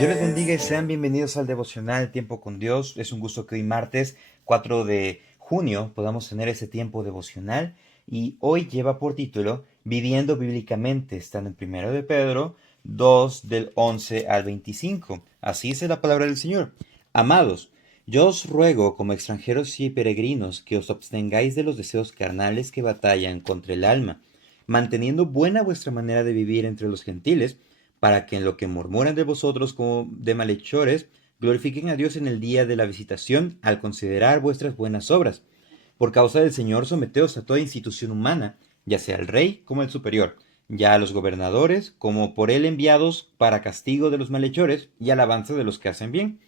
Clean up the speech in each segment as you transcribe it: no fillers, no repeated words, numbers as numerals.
Dios les bendiga y sean bienvenidos al devocional Tiempo con Dios. Es un gusto que hoy martes 4 de junio podamos tener ese tiempo devocional y hoy lleva por título Viviendo bíblicamente, estando en primero de Pedro 2 del 11 al 25. Así dice la palabra del Señor. Amados, yo os ruego como extranjeros y peregrinos que os abstengáis de los deseos carnales que batallan contra el alma, manteniendo buena vuestra manera de vivir entre los gentiles, para que en lo que murmuran de vosotros como de malhechores, glorifiquen a Dios en el día de la visitación al considerar vuestras buenas obras. Por causa del Señor, someteos a toda institución humana, ya sea el rey como el superior, ya a los gobernadores como por él enviados para castigo de los malhechores y alabanza de los que hacen bien.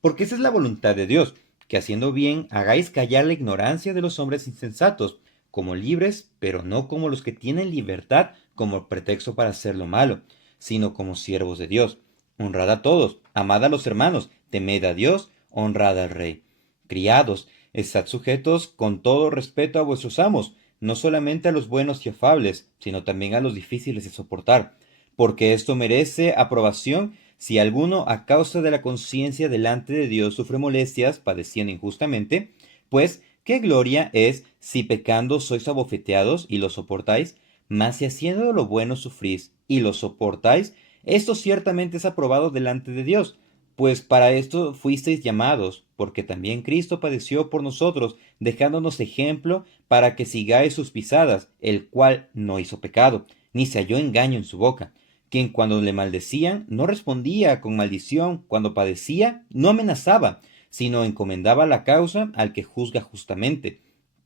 Porque esa es la voluntad de Dios, que haciendo bien hagáis callar la ignorancia de los hombres insensatos, como libres, pero no como los que tienen libertad como pretexto para hacer lo malo, sino como siervos de Dios. Honrad a todos, amad a los hermanos, temed a Dios, honrad al Rey. Criados, estad sujetos con todo respeto a vuestros amos, no solamente a los buenos y afables, sino también a los difíciles de soportar, porque esto merece aprobación si alguno a causa de la conciencia delante de Dios sufre molestias, padeciendo injustamente, pues qué gloria es si pecando sois abofeteados y lo soportáis, mas si haciendo lo bueno sufrís y lo soportáis, esto ciertamente es aprobado delante de Dios, pues para esto fuisteis llamados, porque también Cristo padeció por nosotros, dejándonos ejemplo para que sigáis sus pisadas, el cual no hizo pecado, ni se halló engaño en su boca, quien cuando le maldecían no respondía con maldición, cuando padecía no amenazaba, sino encomendaba la causa al que juzga justamente,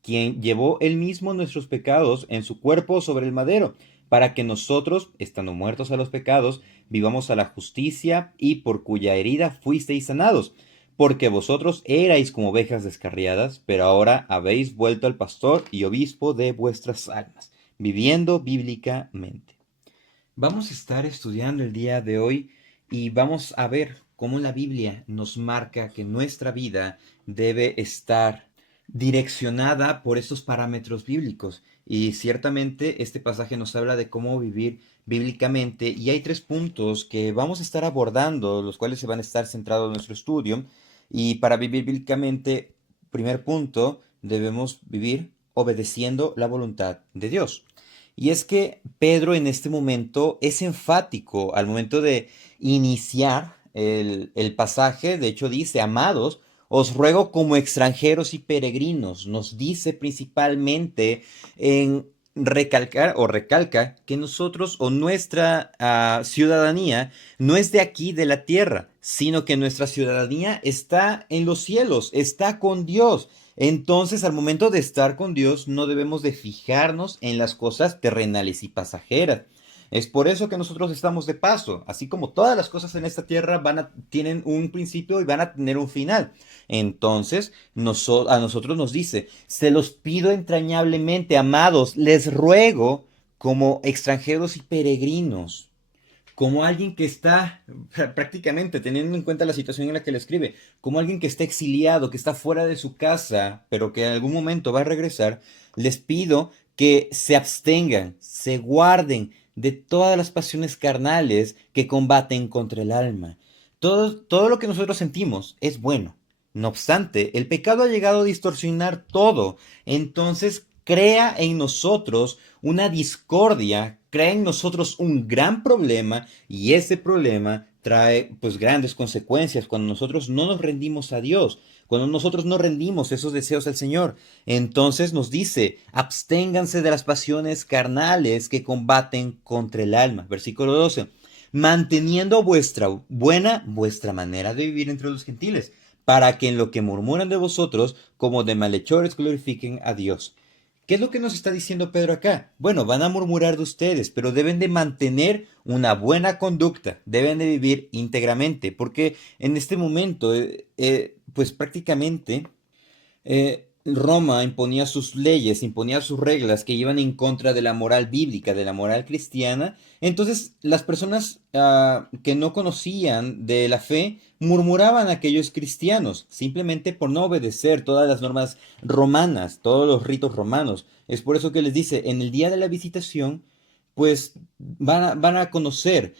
quien llevó él mismo nuestros pecados en su cuerpo sobre el madero, para que nosotros, estando muertos a los pecados, vivamos a la justicia, y por cuya herida fuisteis sanados. Porque vosotros erais como ovejas descarriadas, pero ahora habéis vuelto al pastor y obispo de vuestras almas, viviendo bíblicamente. Vamos a estar estudiando el día de hoy y vamos a ver cómo la Biblia nos marca que nuestra vida debe estar direccionada por estos parámetros bíblicos. Y ciertamente este pasaje nos habla de cómo vivir bíblicamente y hay tres puntos que vamos a estar abordando, los cuales se van a estar centrados en nuestro estudio. Y para vivir bíblicamente, primer punto, debemos vivir obedeciendo la voluntad de Dios. Y es que Pedro en este momento es enfático al momento de iniciar el pasaje. De hecho dice, amados, os ruego como extranjeros y peregrinos. Nos dice principalmente en recalcar o recalca que nosotros o nuestra ciudadanía no es de aquí, de la tierra, sino que nuestra ciudadanía está en los cielos, está con Dios. Entonces, al momento de estar con Dios, no debemos de fijarnos en las cosas terrenales y pasajeras. Es por eso que nosotros estamos de paso, así como todas las cosas en esta tierra tienen un principio y van a tener un final. Entonces, a nosotros nos dice, se los pido entrañablemente, amados, les ruego como extranjeros y peregrinos, como alguien que está prácticamente teniendo en cuenta la situación en la que le escribe, como alguien que está exiliado, que está fuera de su casa, pero que en algún momento va a regresar, les pido que se abstengan, se guarden de todas las pasiones carnales que combaten contra el alma. Todo lo que nosotros sentimos es bueno. No obstante, el pecado ha llegado a distorsionar todo. Entonces, crea en nosotros una discordia, crea en nosotros un gran problema, y ese problema trae pues grandes consecuencias cuando nosotros no nos rendimos a Dios, cuando nosotros no rendimos esos deseos al Señor. Entonces nos dice, absténganse de las pasiones carnales que combaten contra el alma. Versículo 12, manteniendo vuestra manera de vivir entre los gentiles, para que en lo que murmuran de vosotros, como de malhechores, glorifiquen a Dios. ¿Qué es lo que nos está diciendo Pedro acá? Bueno, van a murmurar de ustedes, pero deben de mantener una buena conducta, deben de vivir íntegramente, porque en este momento, pues prácticamente Roma imponía sus leyes, imponía sus reglas que iban en contra de la moral bíblica, de la moral cristiana. Entonces, las personas que no conocían de la fe murmuraban a aquellos cristianos, simplemente por no obedecer todas las normas romanas, todos los ritos romanos. Es por eso que les dice, en el día de la visitación, pues van a conocer,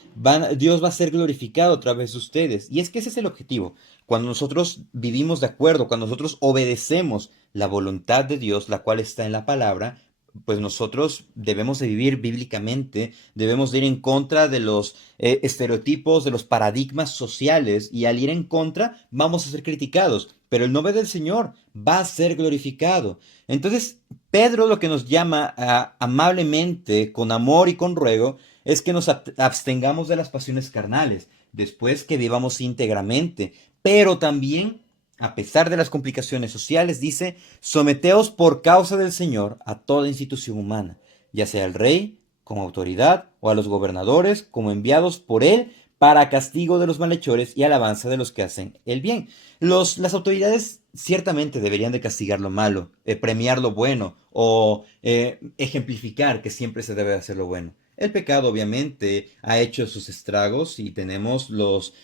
Dios va a ser glorificado a través de ustedes. Y es que ese es el objetivo. Cuando nosotros vivimos de acuerdo, cuando nosotros obedecemos la voluntad de Dios, la cual está en la palabra, pues nosotros debemos de vivir bíblicamente, debemos de ir en contra de los estereotipos, de los paradigmas sociales, y al ir en contra vamos a ser criticados, pero el nombre del Señor va a ser glorificado. Entonces, Pedro lo que nos llama amablemente, con amor y con ruego, es que nos abstengamos de las pasiones carnales, después que vivamos íntegramente, pero también, a pesar de las complicaciones sociales, dice, someteos por causa del Señor a toda institución humana, ya sea el rey como autoridad o a los gobernadores como enviados por él para castigo de los malhechores y alabanza de los que hacen el bien. Las autoridades ciertamente deberían de castigar lo malo, premiar lo bueno o ejemplificar que siempre se debe hacer lo bueno. El pecado obviamente ha hecho sus estragos y tenemos los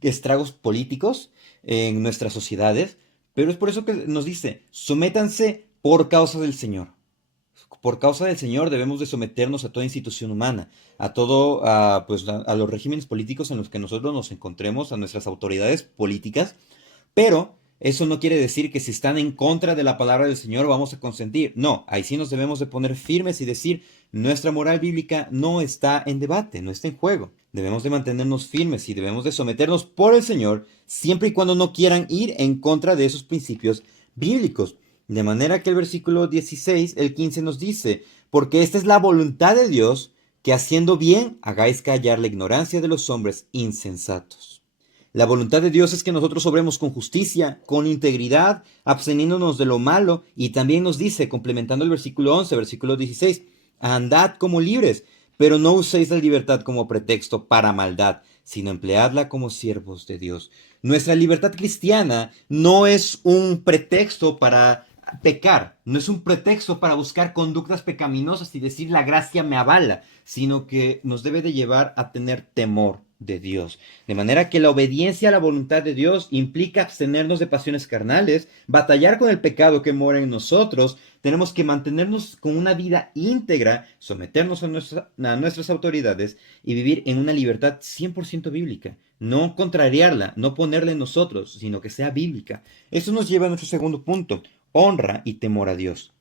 estragos políticos en nuestras sociedades, pero es por eso que nos dice, sométanse por causa del Señor. Por causa del Señor debemos de someternos a toda institución humana, a todo, a los regímenes políticos en los que nosotros nos encontremos, a nuestras autoridades políticas, pero eso no quiere decir que si están en contra de la palabra del Señor vamos a consentir. No, ahí sí nos debemos de poner firmes y decir, nuestra moral bíblica no está en debate, no está en juego. Debemos de mantenernos firmes y debemos de someternos por el Señor, siempre y cuando no quieran ir en contra de esos principios bíblicos. De manera que el versículo 16, el 15 nos dice, porque esta es la voluntad de Dios, que haciendo bien hagáis callar la ignorancia de los hombres insensatos. La voluntad de Dios es que nosotros obremos con justicia, con integridad, absteniéndonos de lo malo, y también nos dice, complementando el versículo 11, versículo 16, andad como libres, pero no uséis la libertad como pretexto para maldad, sino empleadla como siervos de Dios. Nuestra libertad cristiana no es un pretexto para pecar, no es un pretexto para buscar conductas pecaminosas y decir la gracia me avala, sino que nos debe de llevar a tener temor de Dios. De manera que la obediencia a la voluntad de Dios implica abstenernos de pasiones carnales, batallar con el pecado que mora en nosotros, tenemos que mantenernos con una vida íntegra, someternos a nuestras autoridades y vivir en una libertad 100% bíblica. No contrariarla, no ponerla en nosotros, sino que sea bíblica. Eso nos lleva a nuestro segundo punto, honra y temor a Dios.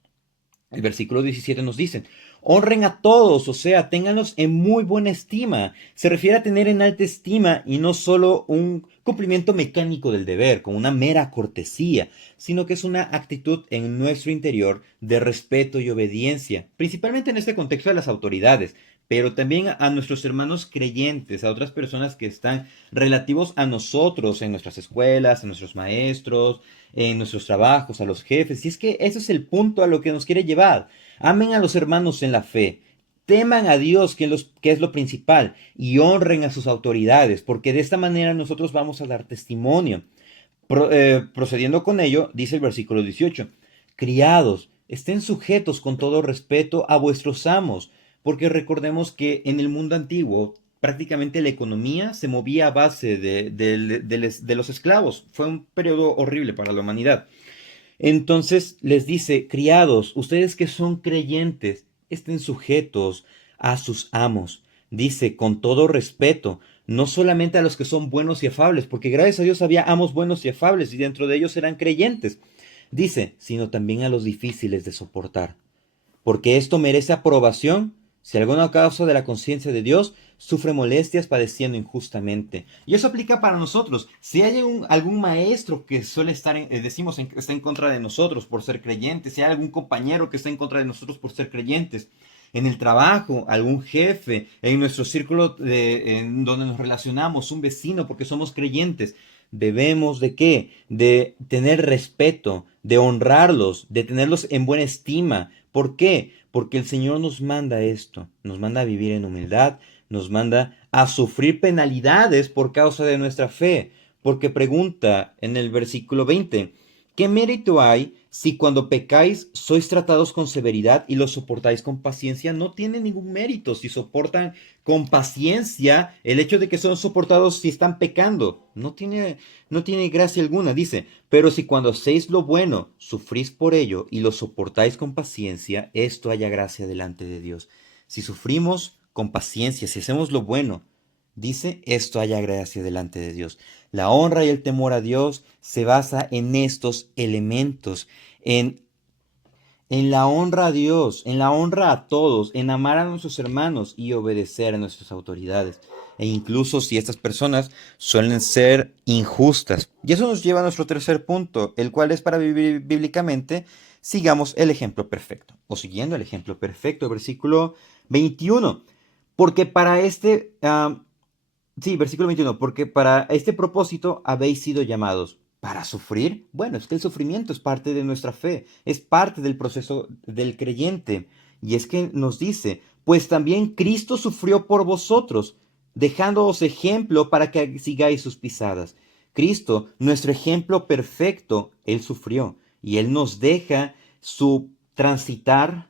El versículo 17 nos dice, honren a todos, o sea, ténganlos en muy buena estima. Se refiere a tener en alta estima y no solo un cumplimiento mecánico del deber, como una mera cortesía, sino que es una actitud en nuestro interior de respeto y obediencia, principalmente en este contexto de las autoridades, pero también a nuestros hermanos creyentes, a otras personas que están relativos a nosotros en nuestras escuelas, a nuestros maestros, en nuestros trabajos, a los jefes. Y es que ese es el punto a lo que nos quiere llevar. Amen a los hermanos en la fe. Teman a Dios, que es lo principal, y honren a sus autoridades, porque de esta manera nosotros vamos a dar testimonio. Procediendo con ello, dice el versículo 18, criados, estén sujetos con todo respeto a vuestros amos, porque recordemos que en el mundo antiguo prácticamente la economía se movía a base de los esclavos. Fue un periodo horrible para la humanidad. Entonces les dice, criados, ustedes que son creyentes, estén sujetos a sus amos. Dice, con todo respeto, no solamente a los que son buenos y afables, porque gracias a Dios había amos buenos y afables y dentro de ellos eran creyentes. Dice, sino también a los difíciles de soportar, porque esto merece aprobación si alguna causa de la conciencia de Dios sufre molestias padeciendo injustamente. Y eso aplica para nosotros. Si hay algún maestro que suele estar, está en contra de nosotros por ser creyentes, si hay algún compañero que está en contra de nosotros por ser creyentes, en el trabajo, algún jefe, en nuestro círculo en donde nos relacionamos, un vecino, porque somos creyentes, debemos de qué? De tener respeto, de honrarlos, de tenerlos en buena estima. ¿Por qué? Porque el Señor nos manda esto, nos manda a vivir en humildad, nos manda a sufrir penalidades por causa de nuestra fe. Porque pregunta en el versículo 20, ¿qué mérito hay si cuando pecáis sois tratados con severidad y lo soportáis con paciencia? No tiene ningún mérito si soportan con paciencia el hecho de que son soportados si están pecando. No tiene gracia alguna, dice. Pero si cuando hacéis lo bueno, sufrís por ello y lo soportáis con paciencia, esto haya gracia delante de Dios. si sufrimos con paciencia, si hacemos lo bueno, dice, esto haya gracia delante de Dios. La honra y el temor a Dios se basa en estos elementos, en la honra a Dios, en la honra a todos, en amar a nuestros hermanos y obedecer a nuestras autoridades. E incluso si estas personas suelen ser injustas. Y eso nos lleva a nuestro tercer punto, el cual es para vivir bíblicamente, sigamos el ejemplo perfecto. O siguiendo el ejemplo perfecto, versículo 21. Porque para versículo 21, porque para este propósito habéis sido llamados. ¿Para sufrir? Bueno, es que el sufrimiento es parte de nuestra fe, es parte del proceso del creyente. Y es que nos dice, pues también Cristo sufrió por vosotros, dejándoos ejemplo para que sigáis sus pisadas. Cristo, nuestro ejemplo perfecto, Él sufrió y Él nos deja su transitar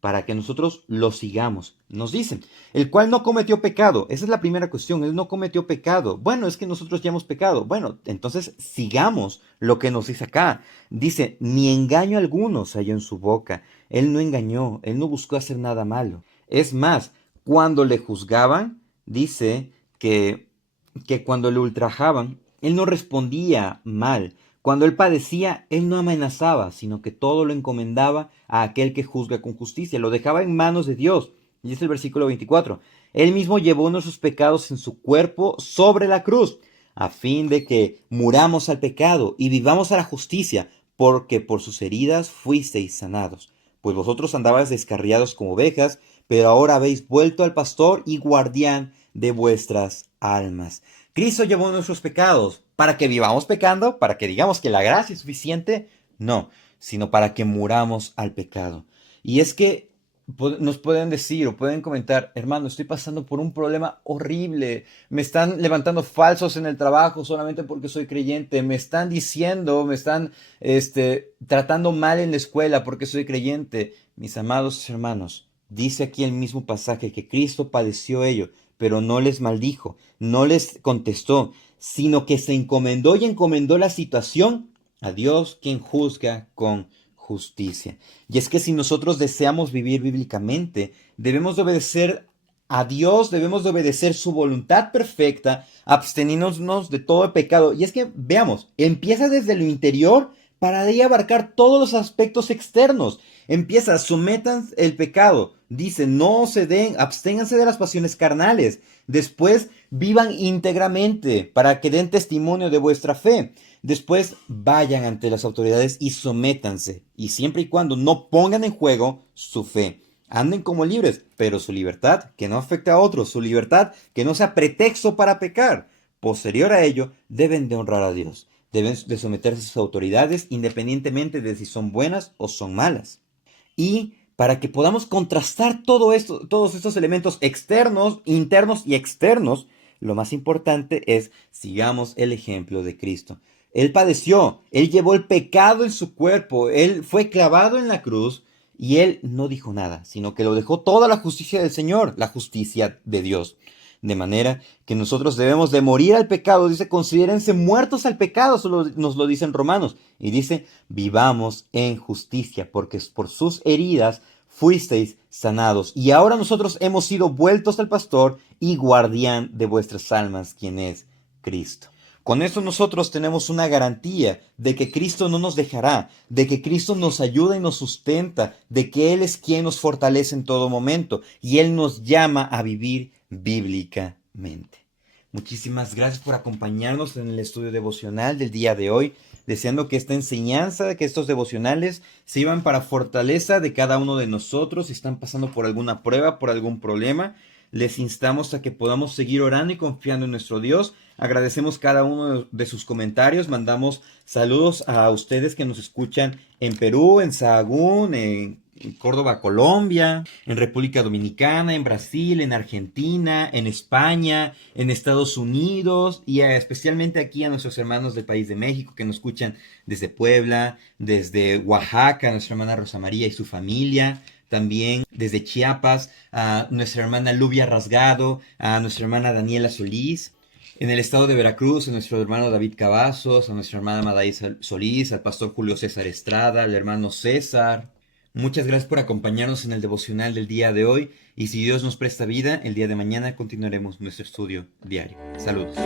para que nosotros lo sigamos. Nos dicen, el cual no cometió pecado. Esa es la primera cuestión, él no cometió pecado. Bueno, es que nosotros ya hemos pecado. Bueno, entonces sigamos lo que nos dice acá. Dice, ni engaño alguno se halló en su boca. Él no engañó, él no buscó hacer nada malo. Es más, cuando le juzgaban, dice que cuando le ultrajaban, él no respondía mal. Cuando él padecía, él no amenazaba, sino que todo lo encomendaba a aquel que juzga con justicia. Lo dejaba en manos de Dios. Y es el versículo 24. Él mismo llevó nuestros pecados en su cuerpo sobre la cruz, a fin de que muramos al pecado y vivamos a la justicia, porque por sus heridas fuisteis sanados. Pues vosotros andabais descarriados como ovejas, pero ahora habéis vuelto al pastor y guardián de vuestras almas. Cristo llevó nuestros pecados para que vivamos pecando, para que digamos que la gracia es suficiente, no, sino para que muramos al pecado. Y es que nos pueden decir o pueden comentar, hermano, estoy pasando por un problema horrible, me están levantando falsos en el trabajo solamente porque soy creyente, me están diciendo, me están tratando mal en la escuela porque soy creyente. Mis amados hermanos, dice aquí el mismo pasaje que Cristo padeció ello, pero no les maldijo, no les contestó, sino que se encomendó y encomendó la situación a Dios, quien juzga con justicia. Y es que si nosotros deseamos vivir bíblicamente, debemos de obedecer a Dios, debemos de obedecer su voluntad perfecta, absteniéndonos de todo el pecado. Y es que, veamos, empieza desde lo interior para de ahí abarcar todos los aspectos externos. Empieza, sometan el pecado. Dice, no se den, absténganse de las pasiones carnales. Después, vivan íntegramente para que den testimonio de vuestra fe. Después, vayan ante las autoridades y sométanse. Y siempre y cuando no pongan en juego su fe. Anden como libres, pero su libertad que no afecte a otros, su libertad que no sea pretexto para pecar. Posterior a ello, deben de honrar a Dios. Deben de someterse a sus autoridades independientemente de si son buenas o son malas. Y para que podamos contrastar todo esto, todos estos elementos externos, internos y externos, lo más importante es sigamos el ejemplo de Cristo. Él padeció, él llevó el pecado en su cuerpo, él fue clavado en la cruz y él no dijo nada, sino que lo dejó toda la justicia del Señor, la justicia de Dios. De manera que nosotros debemos de morir al pecado. Dice, considérense muertos al pecado, nos lo dicen Romanos. Y dice, vivamos en justicia, porque por sus heridas fuisteis sanados. Y ahora nosotros hemos sido vueltos al pastor y guardián de vuestras almas, quien es Cristo. Con eso nosotros tenemos una garantía de que Cristo no nos dejará, de que Cristo nos ayuda y nos sustenta, de que Él es quien nos fortalece en todo momento y Él nos llama a vivir bíblicamente. Muchísimas gracias por acompañarnos en el estudio devocional del día de hoy, deseando que esta enseñanza, que estos devocionales sirvan para fortaleza de cada uno de nosotros. Si están pasando por alguna prueba, por algún problema, les instamos a que podamos seguir orando y confiando en nuestro Dios. Agradecemos cada uno de sus comentarios. Mandamos saludos a ustedes que nos escuchan en Perú, en Sahagún, en Córdoba, Colombia, en República Dominicana, en Brasil, en Argentina, en España, en Estados Unidos y especialmente aquí a nuestros hermanos del país de México que nos escuchan desde Puebla, desde Oaxaca, nuestra hermana Rosa María y su familia. También desde Chiapas, a nuestra hermana Lubia Rasgado, a nuestra hermana Daniela Solís. En el estado de Veracruz, a nuestro hermano David Cavazos, a nuestra hermana Madaí Solís, al pastor Julio César Estrada, al hermano César, Muchas gracias por acompañarnos en el devocional del día de hoy y si Dios nos presta vida, el día de mañana continuaremos nuestro estudio diario. Saludos.